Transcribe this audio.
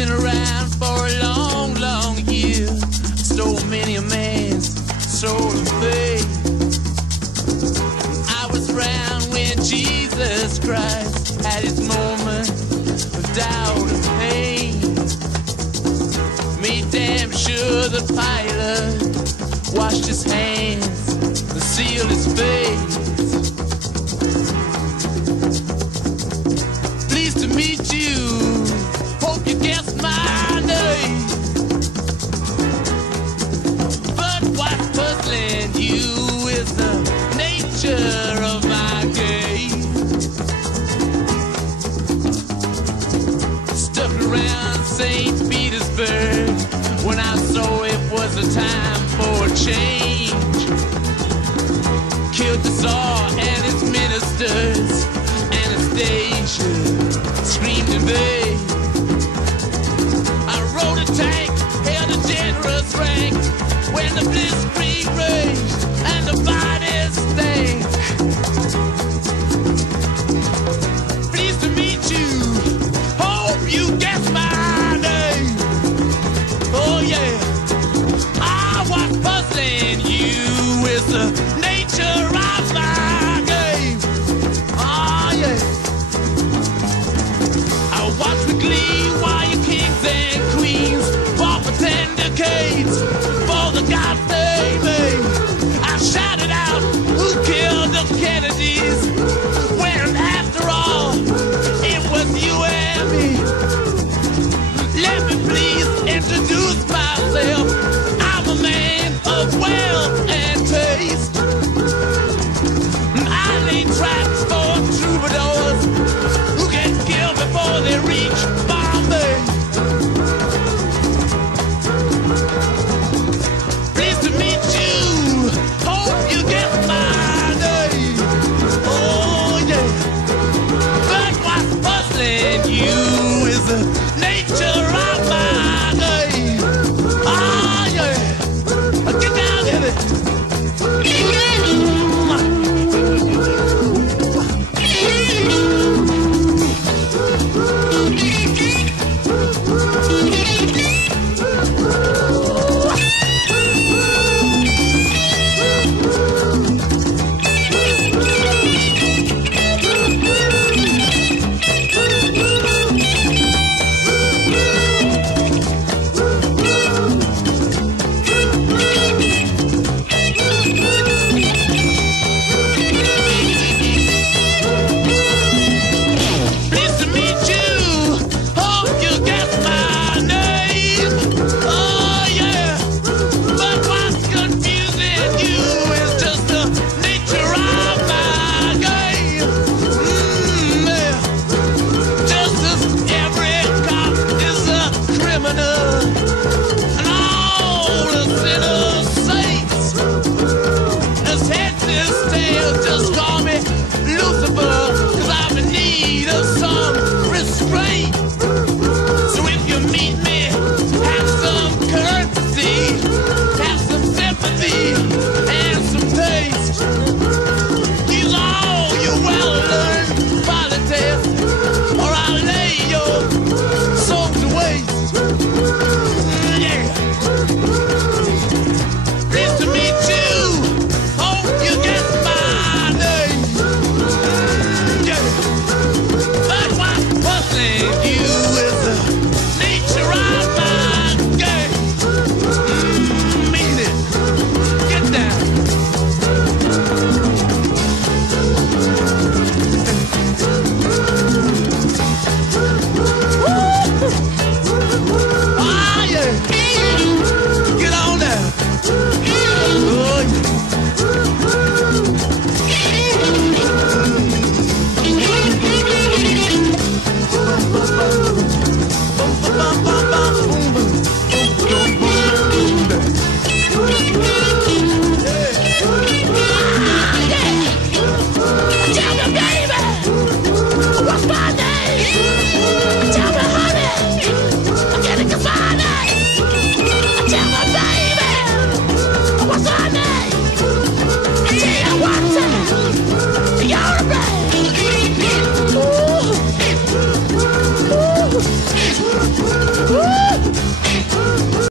been around for a long, long year. Stole many a man's soul of faith. I was around when Jesus Christ had his moment of doubt and pain. Made damn sure the Pilate washed his hands and sealed his face. Pleased to meet you, hope you guessed my name. But what's puzzling you is the nature of my game. Stuck around St. Petersburg when I saw it was a time for a change. Killed the Tsar and his ministers. Anastasia screamed in vain. I rode a tank, held a generous rank when the blitzkrieg raged and the bodies stank. Pleased to meet you, hope you guess my name. Oh yeah, I was puzzling you with the nature of my game. Oh yeah, I watch with glee while you kings and queens fought for 10 decades for the gods they made. I shouted out, who killed the Kennedys? When after all, it was you and me. Let me please introduce myself. I'm a man of wealth and taste. I lay traps for troubadours who get killed before they reach Bombay. Pleased to meet you, hope you get my name. Oh yeah, but what's puzzling you is the nature of my game. Oh yeah, get down in it. Just call me Lucifer, 'cause I'm in need of some restraint. So if you meet me, have some courtesy, have some sympathy, and some taste. Use all your well-learned politics, or I'll lay your soul to waste. Yeah. Pleased to meet you. Hope you get my name. Yeah. But what's puzzling you is the nature of my game. Mean it. Get down. Ah, yeah. Get on down. Oh, yeah. Yeah.